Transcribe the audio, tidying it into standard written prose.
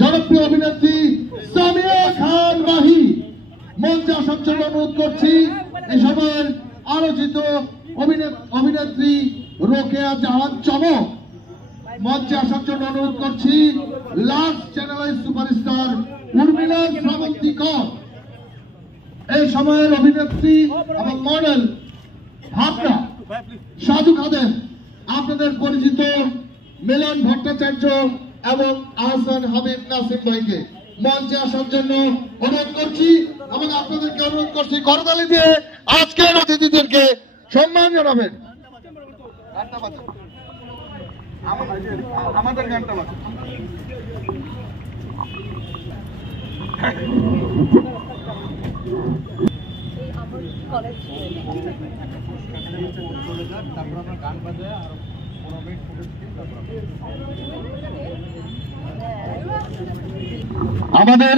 জনপ্রিয় অভিনেত্রী সামিয়া খান মাহি মঞ্চে আসার জন্য অনুরোধ করছি। এই সময়ের আলোচিত অভিনেত্রী রোকেয়া জাহান চমক মঞ্চে আসার জন্য অনুরোধ করছি। লাস্ট চ্যানেলের সুপারস্টার উর্মিলা শ্রাবন্তী কর, এই সময়ের অভিনেত্রী এবং মডেল ভাবনা সাধু খাদেম, আপনাদের পরিচিত মিলন ভট্টাচার্য এবং আহসান হাবিব নাসিম ভাইকে মঞ্চে আসার জন্য অনুরোধ করছি এবং আপনাদেরকে অনুরোধ করছি করতালি দিয়ে আজকের অতিথিদেরকে সম্মান জানাবেন। আমাদের গানটা আমাদের